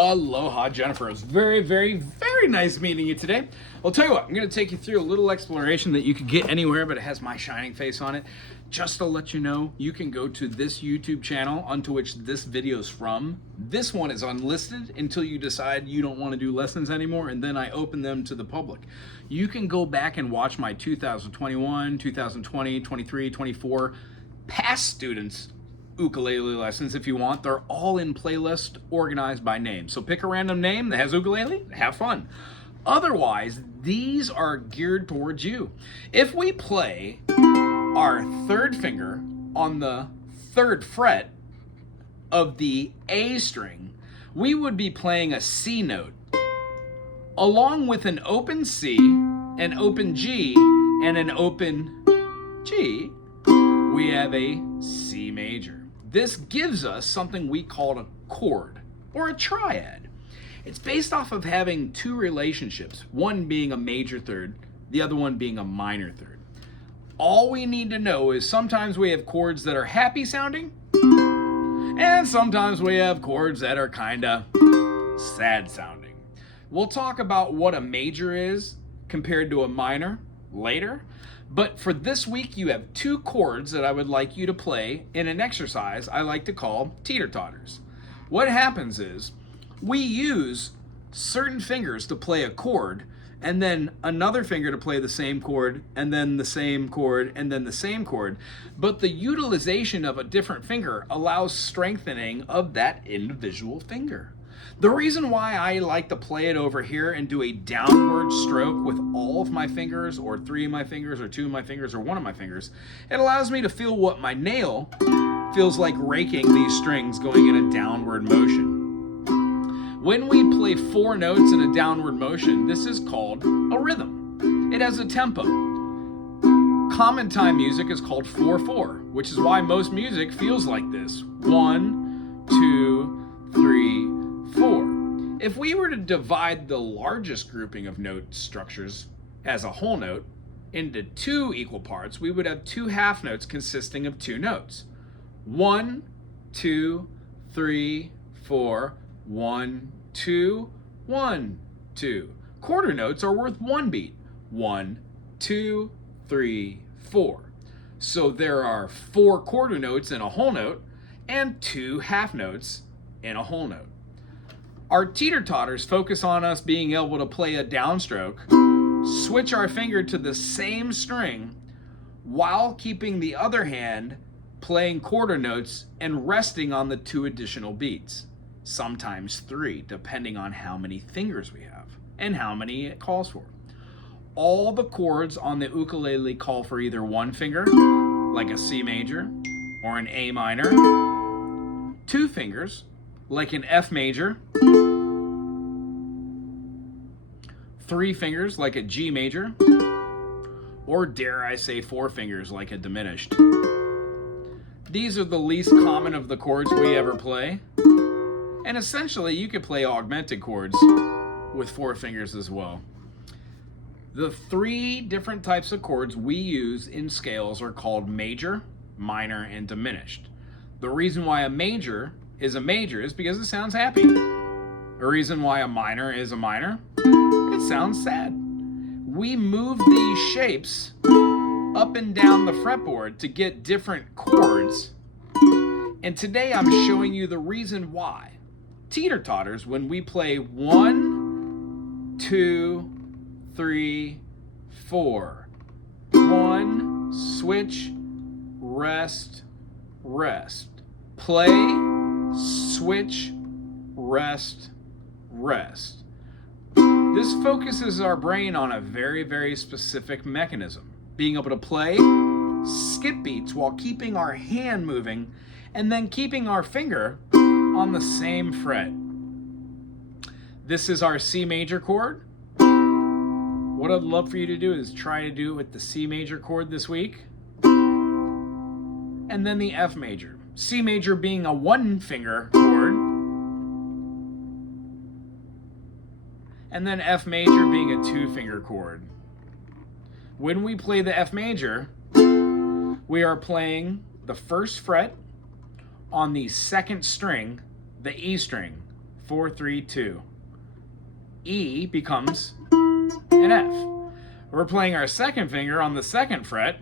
Aloha, Jennifer. It was very, very, very nice meeting you today. I'll tell you what, I'm going to take you through a little exploration that you could get anywhere, but it has my shining face on it. Just to let you know, you can go to this YouTube channel onto which this video is from. This one is unlisted until you decide you don't want to do lessons anymore, and then I open them to the public. You can go back and watch my 2021, 2020, 23, 24 past students' ukulele lessons if you want. They're all in playlist organized by name. So pick a random name that has ukulele, have fun. Otherwise, these are geared towards you. If we play our third finger on the third fret of the A string, we would be playing a C note. Along with an open C, an open G, and an open G, we have a C major. This gives us something we call a chord or a triad. It's based off of having two relationships, one being a major third, the other one being a minor third. All we need to know is sometimes we have chords that are happy sounding, and sometimes we have chords that are kind of sad sounding. We'll talk about what a major is compared to a minor later. But for this week, you have two chords that I would like you to play in an exercise I like to call teeter totters. What happens is we use certain fingers to play a chord, and then another finger to play the same chord, and then the same chord, and then the same chord. But the utilization of a different finger allows strengthening of that individual finger. The reason why I like to play it over here and do a downward stroke with all of my fingers, or three of my fingers, or two of my fingers, or one of my fingers, it allows me to feel what my nail feels like raking these strings going in a downward motion. When we play four notes in a downward motion, this is called a rhythm. It has a tempo. Common time music is called 4/4, which is why most music feels like this. 1, 2, 3, 4. If we were to divide the largest grouping of note structures as a whole note into two equal parts, we would have two half notes consisting of two notes. 1, 2, 3, 4, 1, 2, 1, 2. Quarter notes are worth one beat. 1, 2, 3, 4. So there are 4 quarter notes in a whole note and 2 half notes in a whole note. Our teeter-totters focus on us being able to play a downstroke, switch our finger to the same string, while keeping the other hand playing quarter notes and resting on the 2 additional beats, sometimes 3, depending on how many fingers we have and how many it calls for. All the chords on the ukulele call for either one finger, like a C major or an A minor, 2 fingers, like an F major, 3 fingers like a G major, or dare I say 4 fingers like a diminished. These are the least common of the chords we ever play, and essentially you could play augmented chords with 4 fingers as well. The 3 different types of chords we use in scales are called major, minor, and diminished. The reason why a major is because it sounds happy. The reason why a minor is a minor, it sounds sad. We move these shapes up and down the fretboard to get different chords, and today I'm showing you the reason why. Teeter-totters, when we play 1, 2, 3, 4. 1, switch, rest, rest. Play, switch, rest, rest. This focuses our brain on a very, very specific mechanism. Being able to play, skip beats while keeping our hand moving, and then keeping our finger on the same fret. This is our C major chord. What I'd love for you to do is try to do it with the C major chord this week, and then the F major. C major being a 1-finger chord, and then F major being a 2-finger chord. When we play the F major, we are playing the first fret on the second string, the E string, 4, 3, 2. E becomes an F. We're playing our second finger on the second fret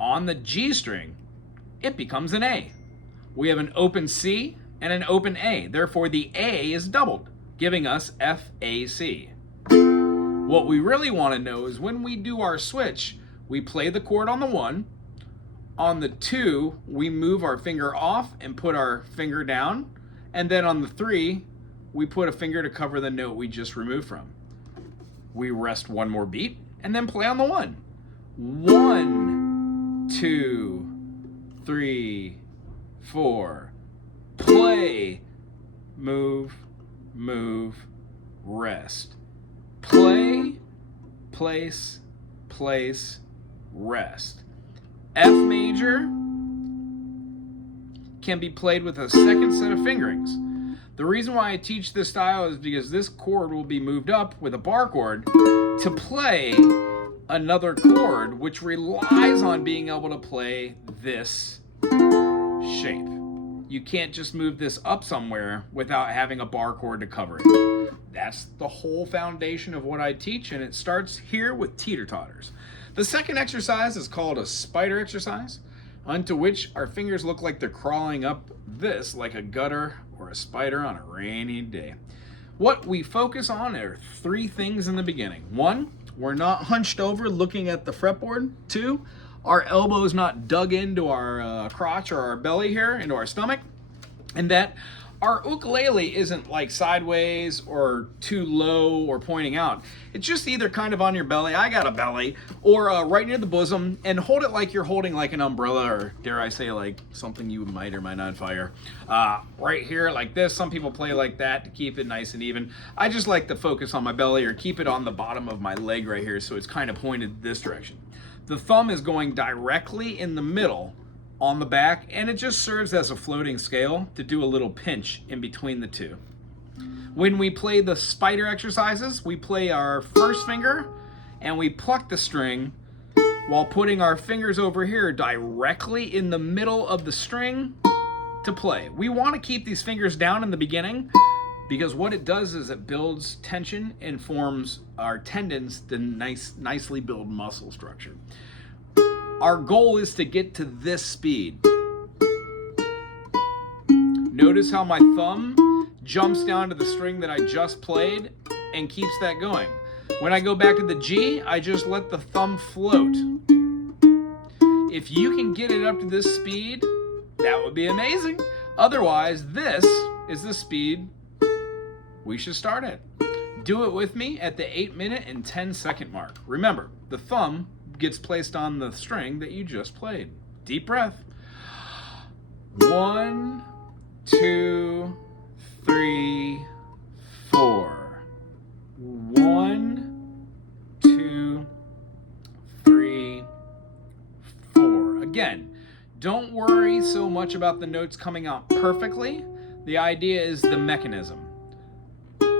on the G string. It becomes an A. We have an open C and an open A. Therefore, the A is doubled, giving us F-A-C. What we really want to know is when we do our switch, we play the chord on the 1. On the 2, we move our finger off and put our finger down. And then on the 3, we put a finger to cover the note we just removed from. We rest one more beat and then play on the 1. 1, 2, 3, 4. Play, move, move, rest. Play, place, place, rest. F major can be played with a second set of fingerings. The reason why I teach this style is because this chord will be moved up with a bar chord to play another chord, which relies on being able to play this shape. You can't just move this up somewhere without having a bar chord to cover it. That's the whole foundation of what I teach, and it starts here with teeter totters. The second exercise is called a spider exercise, unto which our fingers look like they're crawling up this like a gutter or a spider on a rainy day. What we focus on are 3 things in the beginning. 1, we're not hunched over looking at the fretboard. 2, our elbows not dug into our crotch or our belly here, into our stomach. And that our ukulele isn't like sideways or too low or pointing out. It's just either kind of on your belly, I got a belly, or right near the bosom, and hold it like you're holding like an umbrella, or dare I say like something you might or might not fire. Right here like this. Some people play like that to keep it nice and even. I just like to focus on my belly or keep it on the bottom of my leg right here so it's kind of pointed this direction. The thumb is going directly in the middle on the back, and it just serves as a floating scale to do a little pinch in between the 2. When we play the spider exercises, we play our first finger and we pluck the string while putting our fingers over here directly in the middle of the string to play. We want to keep these fingers down in the beginning because what it does is it builds tension and forms our tendons to nicely build muscle structure. Our goal is to get to this speed. Notice how my thumb jumps down to the string that I just played and keeps that going. When I go back to the G, I just let the thumb float. If you can get it up to this speed, that would be amazing. Otherwise, this is the speed we should start at. Do it with me at the 8-minute and 10-second mark. Remember, the thumb gets placed on the string that you just played. Deep breath. 1, 2, 3, 4. 1, 2, 3, 4. Again, don't worry so much about the notes coming out perfectly. The idea is the mechanism.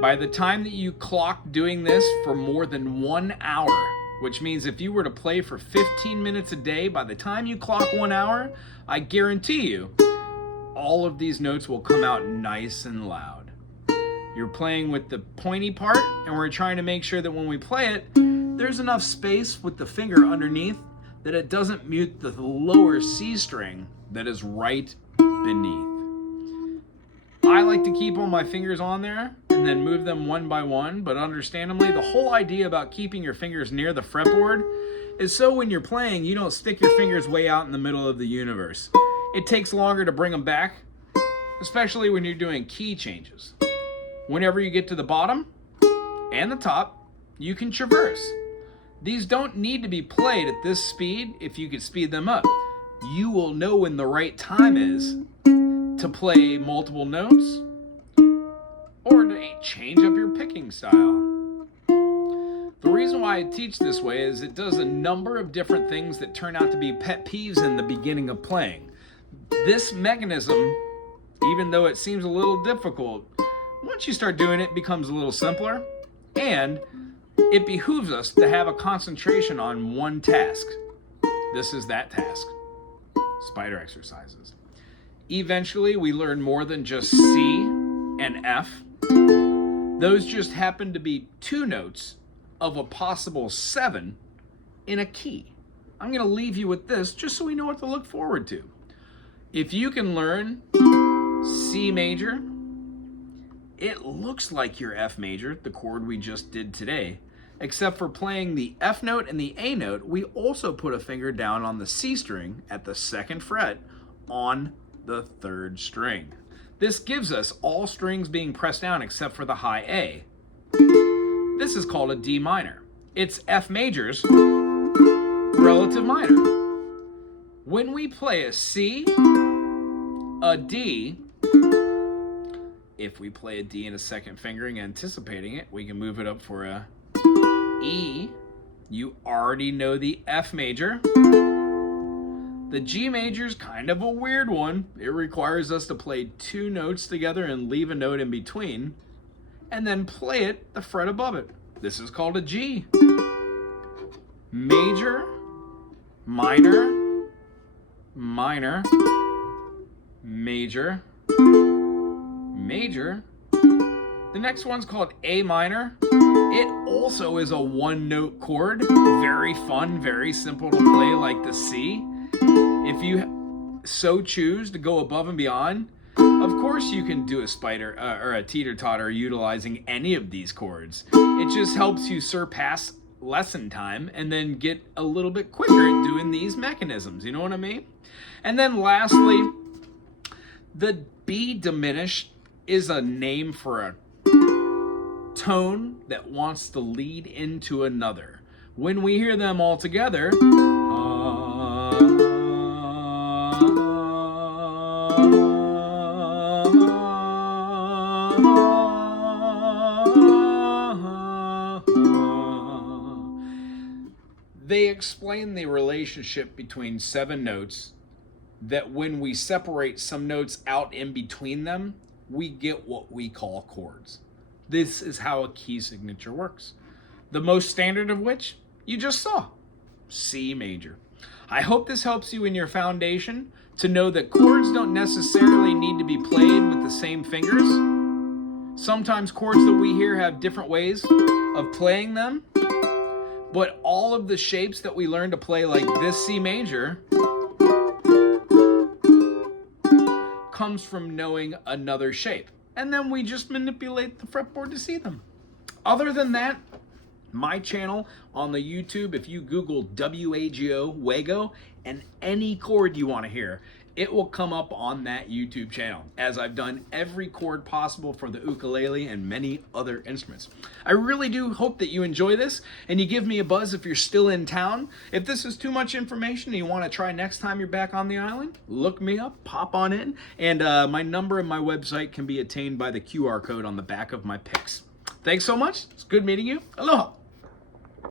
By the time that you clock doing this for more than 1 hour, which means if you were to play for 15 minutes a day, by the time you clock 1 hour, I guarantee you, all of these notes will come out nice and loud. You're playing with the pointy part, and we're trying to make sure that when we play it, there's enough space with the finger underneath that it doesn't mute the lower C string that is right beneath. I like to keep all my fingers on there and then move them one by one, but understandably, the whole idea about keeping your fingers near the fretboard is so when you're playing, you don't stick your fingers way out in the middle of the universe. It takes longer to bring them back, especially when you're doing key changes. Whenever you get to the bottom and the top, you can traverse. These don't need to be played at this speed if you could speed them up. You will know when the right time is to play multiple notes or to change up your picking style. The reason why I teach this way is it does a number of different things that turn out to be pet peeves in the beginning of playing. This mechanism, even though it seems a little difficult, once you start doing it, it becomes a little simpler, and it behooves us to have a concentration on one task. This is that task. Spider exercises. Eventually, we learn more than just C and F Those just happen to be 2 notes of a possible 7 in a key. I'm going to leave you with this just so we know what to look forward to. If you can learn C major, it looks like your F major, the chord we just did today, except for playing the F note and the A note, we also put a finger down on the C string at the 2nd fret on the 3rd string. This gives us all strings being pressed down except for the high A. This is called a D minor. It's F major's relative minor. When we play a C, a D, if we play a D in a 2nd fingering, anticipating it, we can move it up for a E. You already know the F major. The G major is kind of a weird one. It requires us to play 2 notes together and leave a note in between, and then play it the fret above it. This is called a G. Major, minor, minor, major, major. The next one's called A minor. It also is a 1-note chord. Very fun, very simple to play like the C. If you so choose to go above and beyond, of course you can do a spider or a teeter-totter utilizing any of these chords. It just helps you surpass lesson time and then get a little bit quicker at doing these mechanisms. You know what I mean? And then lastly, the B diminished is a name for a tone that wants to lead into another. When we hear them all together, they explain the relationship between 7 notes, that when we separate some notes out in between them, we get what we call chords. This is how a key signature works. The most standard of which you just saw, C major. I hope this helps you in your foundation to know that chords don't necessarily need to be played with the same fingers. Sometimes chords that we hear have different ways of playing them, but all of the shapes that we learn to play like this C major comes from knowing another shape. And then we just manipulate the fretboard to see them. Other than that, my channel on the YouTube, if you Google WAGO, WAGO, and any chord you want to hear, it will come up on that YouTube channel, as I've done every chord possible for the ukulele and many other instruments. I really do hope that you enjoy this, and you give me a buzz if you're still in town. If this is too much information and you want to try next time you're back on the island, look me up, pop on in, and my number and my website can be attained by the QR code on the back of my pics. Thanks so much. It's good meeting you. Aloha.